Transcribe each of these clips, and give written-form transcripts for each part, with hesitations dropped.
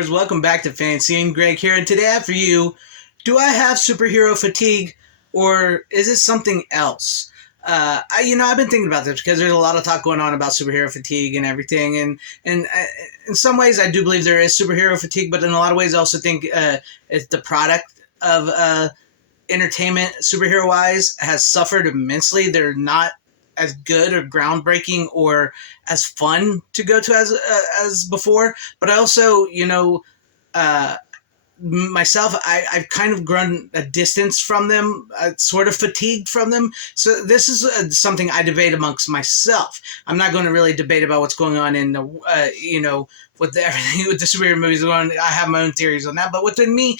moviegoers, welcome back to FanZcene. Greg here, and today I have for you, do I have superhero fatigue, or is it something else? I've been thinking about this because there's a lot of talk going on about superhero fatigue and everything, and in some ways I do believe there is superhero fatigue, but in a lot of ways I also think it's the product of entertainment, superhero-wise, has suffered immensely. They're not as good or groundbreaking or as fun to go to as before. But I also, uh, myself, I've kind of grown a distance from them, sort of fatigued from them. So this is something I debate amongst myself. I'm not going to really debate about what's going on in the, with everything with the superhero movies going on. I have my own theories on that. But within me,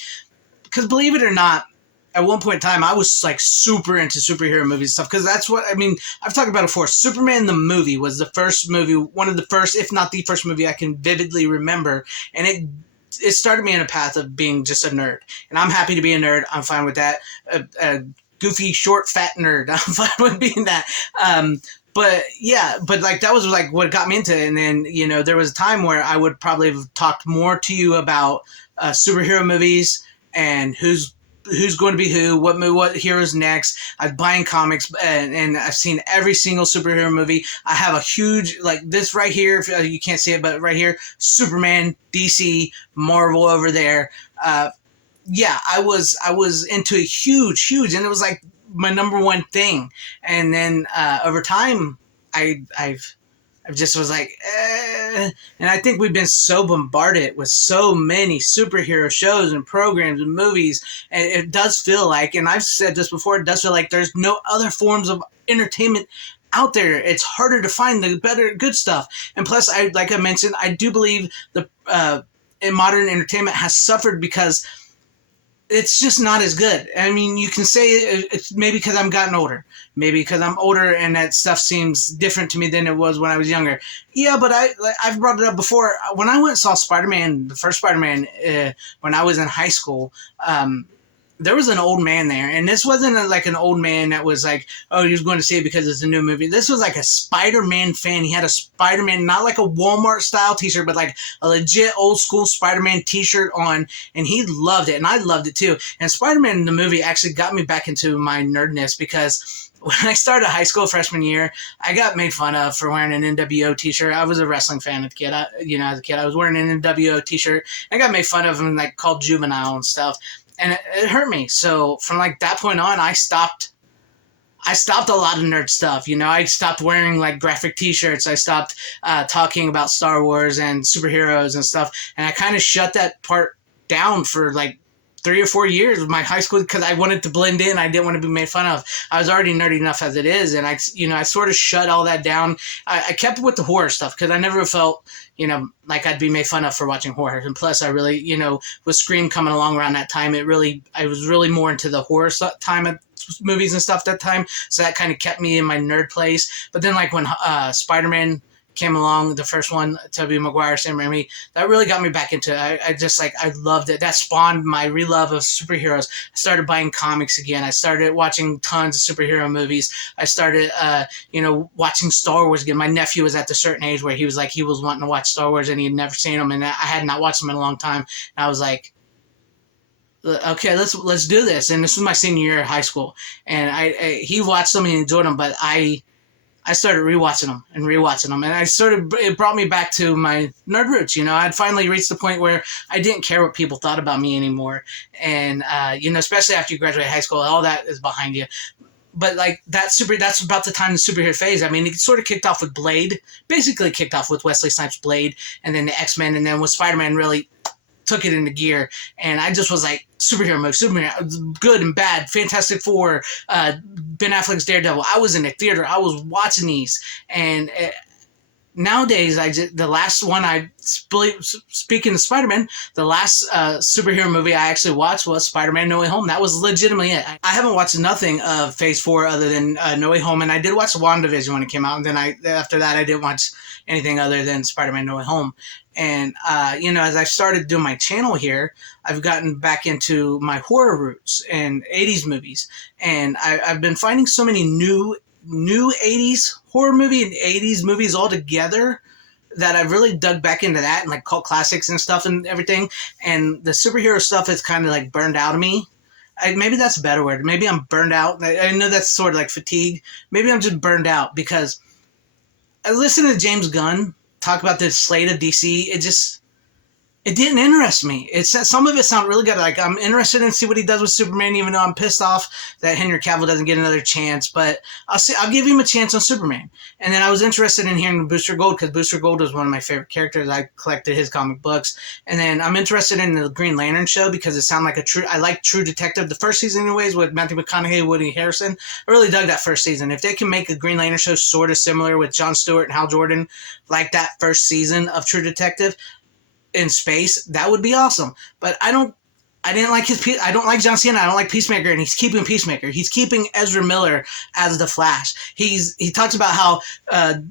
because believe it or not, at one point in time, I was like super into superhero movies and stuff because that's what I mean. I've talked about it before. Superman the movie was the first movie, one of the first, if not the first movie I can vividly remember, and it started me on a path of being just a nerd. And I'm happy to be a nerd. I'm fine with that. A goofy, short, fat nerd. I'm fine with being that. But like that was like what got me into it. And then there was a time where I would probably have talked more to you about superhero movies and who's going to be who, what hero's next. I'm buying comics, and I've seen every single superhero movie. I have a huge, like this right here, if you can't see it, but right here, Superman, DC, Marvel over there. I was into a huge, and it was like my number one thing. And then over time, I've just was like, and I think we've been so bombarded with so many superhero shows and programs and movies, and it does feel like, and I've said this before, it does feel like there's no other forms of entertainment out there. It's harder to find the good stuff. And plus, like I mentioned, I do believe the in modern entertainment has suffered because it's just not as good. I mean, you can say it's maybe because I'm gotten older. Maybe because I'm older and that stuff seems different to me than it was when I was younger. Yeah, but I've brought it up before. When I went and saw Spider-Man, the first Spider-Man, when I was in high school, there was an old man there. And this wasn't like an old man that was like, oh, he was going to see it because it's a new movie. This was like a Spider-Man fan. He had a Spider-Man, not like a Walmart style t-shirt, but like a legit old school Spider-Man t-shirt on. And he loved it. And I loved it too. And Spider-Man, the movie, actually got me back into my nerdness because when I started high school freshman year, I got made fun of for wearing an NWO t-shirt. I was a wrestling fan as a kid. As a kid, I was wearing an NWO t-shirt. I got made fun of and like called juvenile and stuff. And it hurt me. So from like that point on, I stopped a lot of nerd stuff. I stopped wearing like graphic t-shirts. I stopped talking about Star Wars and superheroes and stuff. And I kind of shut that part down for like 3 or 4 years of my high school because I wanted to blend in. I didn't want to be made fun of. I was already nerdy enough as it is. And I sort of shut all that down. I kept with the horror stuff because I never felt, like I'd be made fun of for watching horror. And plus I really, with Scream coming along around that time, I was really more into the horror time of movies and stuff that time. So that kind of kept me in my nerd place. But then like when Spider-Man came along, the first one, Tobey Maguire, Sam Raimi, that really got me back into it. I loved it. That spawned my relove of superheroes. I started buying comics again. I started watching tons of superhero movies. I started, watching Star Wars again. My nephew was at the certain age where he was wanting to watch Star Wars and he had never seen them, and I had not watched them in a long time. And I was like, okay, let's do this. And this was my senior year of high school, and he watched them and he enjoyed them, but I started rewatching them, and it brought me back to my nerd roots. I'd finally reached the point where I didn't care what people thought about me anymore. And, especially after you graduate high school, all that is behind you. But like that's about the time the superhero phase. I mean, it sort of kicked off with Blade, basically kicked off with Wesley Snipes' Blade, and then the X-Men, and then with Spider-Man really took it into gear. And I just was like, superhero, good and bad, Fantastic Four, Ben Affleck's Daredevil. I was in the theater. I was watching these. And nowadays, the last one speaking of Spider-Man, the last superhero movie I actually watched was Spider-Man No Way Home. That was legitimately it. I haven't watched nothing of Phase 4 other than No Way Home, and I did watch WandaVision when it came out, and then after that I didn't watch anything other than Spider-Man No Way Home. And, as I started doing my channel here, I've gotten back into my horror roots and 80s movies. And I've been finding so many new 80s horror movie and 80s movies all together that I've really dug back into that and like cult classics and stuff and everything. And the superhero stuff is kind of like burned out of me. Maybe that's a better word. Maybe I'm burned out. I know that's sort of like fatigue. Maybe I'm just burned out because I listened to James Gunn talk about the slate of DC. It didn't interest me. Some of it sounded really good. Like, I'm interested in see what he does with Superman, even though I'm pissed off that Henry Cavill doesn't get another chance. But I'll give him a chance on Superman. And then I was interested in hearing Booster Gold because Booster Gold was one of my favorite characters. I collected his comic books. And then I'm interested in the Green Lantern show because it sounded like I like True Detective. The first season, anyways, with Matthew McConaughey, Woody Harrelson. I really dug that first season. If they can make a Green Lantern show sort of similar with Jon Stewart and Hal Jordan, like that first season of True Detective, in space, that would be awesome. But I don't like John Cena. I don't like Peacemaker, and he's keeping Peacemaker. He's keeping Ezra Miller as the Flash. He talks about how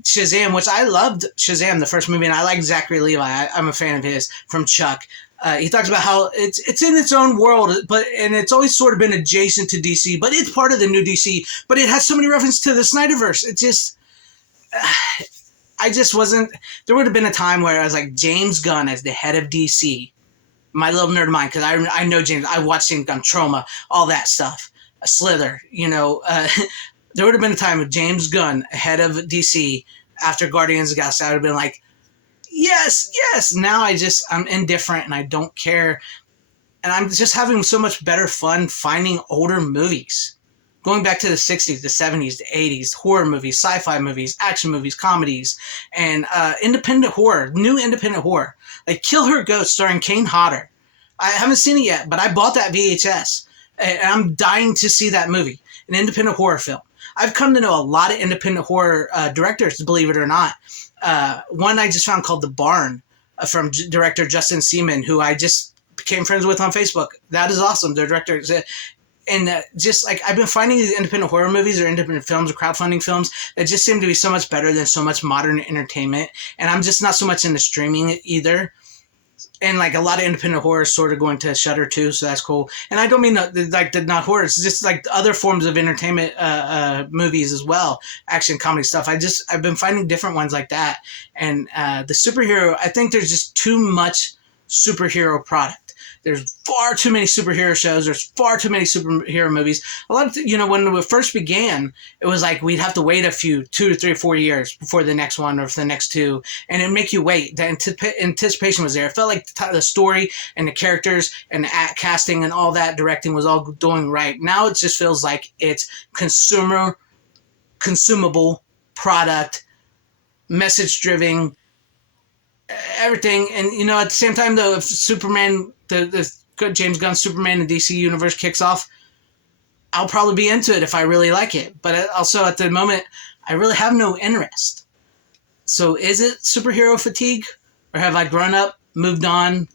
Shazam, which I loved Shazam, the first movie, and I like Zachary Levi. I'm a fan of his from Chuck. He talks about how it's in its own world, and it's always sort of been adjacent to DC, but it's part of the new DC. But it has so many references to the Snyderverse. It just I just wasn't. There would have been a time where I was like, James Gunn as the head of DC, my little nerd mind, because I know James. I watched James Gunn, Trauma, all that stuff, Slither. There would have been a time with James Gunn, head of DC, after Guardians of the Galaxy. I would have been like, yes, yes. Now I'm indifferent and I don't care, and I'm just having so much better fun finding older movies. Going back to the 60s, the 70s, the 80s, horror movies, sci-fi movies, action movies, comedies, and independent horror, new independent horror. Like Kill Her Ghost starring Kane Hodder. I haven't seen it yet, but I bought that VHS. And I'm dying to see that movie, an independent horror film. I've come to know a lot of independent horror directors, believe it or not. One I just found called The Barn from director Justin Seaman, who I just became friends with on Facebook. That is awesome. Their director and just like I've been finding these independent horror movies or independent films or crowdfunding films that just seem to be so much better than so much modern entertainment. And I'm just not so much into streaming either. And like a lot of independent horror is sort of going to Shudder too, so that's cool. And I don't mean the not horror; it's just like other forms of entertainment movies as well, action, comedy stuff. I've been finding different ones like that. And the superhero, I think there's just too much superhero product. There's far too many superhero shows. There's far too many superhero movies. A lot of, when it first began, it was like we'd have to wait 2 to 3 or 4 years before the next one or for the next two. And it'd make you wait. The anticipation was there. It felt like the story and the characters and the casting and all that directing was all doing right. Now it just feels like it's consumable product, message-driven, everything. And at the same time though, if Superman, the good James Gunn Superman and DC universe kicks off, I'll probably be into it if I really like it. But also at the moment, I really have no interest. So is it superhero fatigue, or have I grown up, moved on?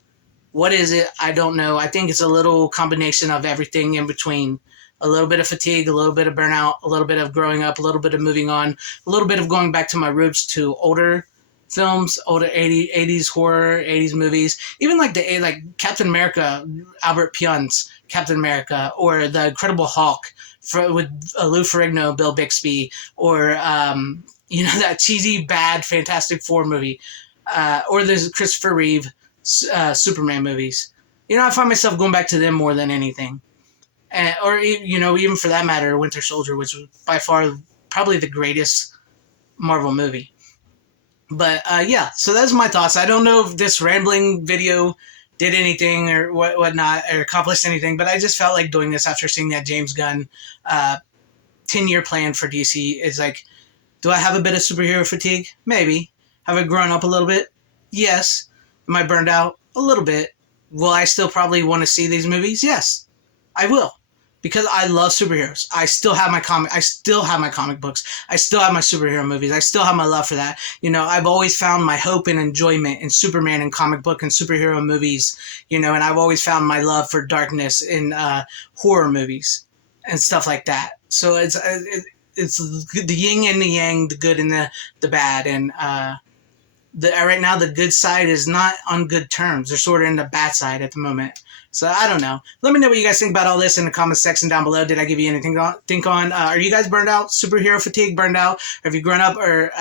What is it? I don't know. I think it's a little combination of everything in between. A little bit of fatigue, a little bit of burnout, a little bit of growing up, a little bit of moving on, a little bit of going back to my roots to older films, older 80s horror, 80s movies, even like Captain America, Albert Pyun's Captain America, or The Incredible Hulk with Lou Ferrigno, Bill Bixby, or that cheesy bad Fantastic Four movie, or the Christopher Reeve Superman movies. I find myself going back to them more than anything, or even for that matter, Winter Soldier, which was by far probably the greatest Marvel movie. But yeah, so that's my thoughts. I don't know if this rambling video did anything or whatnot or accomplished anything, but I just felt like doing this after seeing that James Gunn 10-year plan for DC. Is like, do I have a bit of superhero fatigue? Maybe. Have I grown up a little bit? Yes. Am I burned out? A little bit. Will I still probably want to see these movies? Yes, I will. Because I love superheroes. I still have my comic books. I still have my superhero movies. I still have my love for that. I've always found my hope and enjoyment in Superman and comic book and superhero movies. And I've always found my love for darkness in horror movies and stuff like that. So it's the yin and the yang, the good and the bad. And right now the good side is not on good terms. They're sort of in the bad side at the moment. So I don't know. Let me know what you guys think about all this in the comment section down below. Did I give you anything to think on? Are you guys burned out? Superhero fatigue, burned out? Have you grown up? Or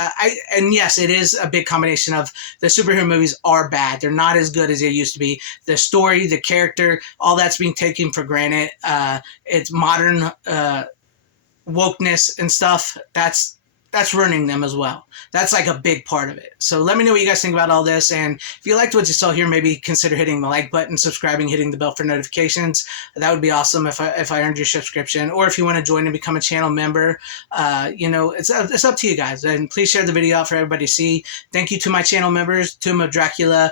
and yes, it is a big combination of the superhero movies are bad. They're not as good as they used to be. The story, the character, all that's being taken for granted. It's modern wokeness and stuff. That's ruining them as well. That's like a big part of it. So let me know what you guys think about all this. And if you liked what you saw here, maybe consider hitting the like button, subscribing, hitting the bell for notifications. That would be awesome if I earned your subscription. Or if you want to join and become a channel member, it's up to you guys. And please share the video out for everybody to see. Thank you to my channel members, Tomb of Dracula,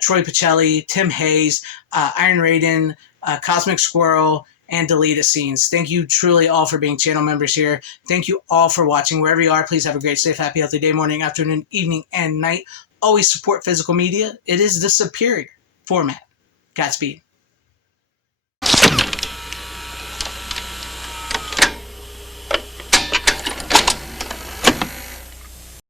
Troy Pacelli, Tim Hayes, Iron Raiden, Cosmic Squirrel, and deleted scenes. Thank you truly all for being channel members here. Thank you all for watching. Wherever you are, please have a great, safe, happy, healthy day, morning, afternoon, evening, and night. Always support physical media. It is the superior format. Godspeed.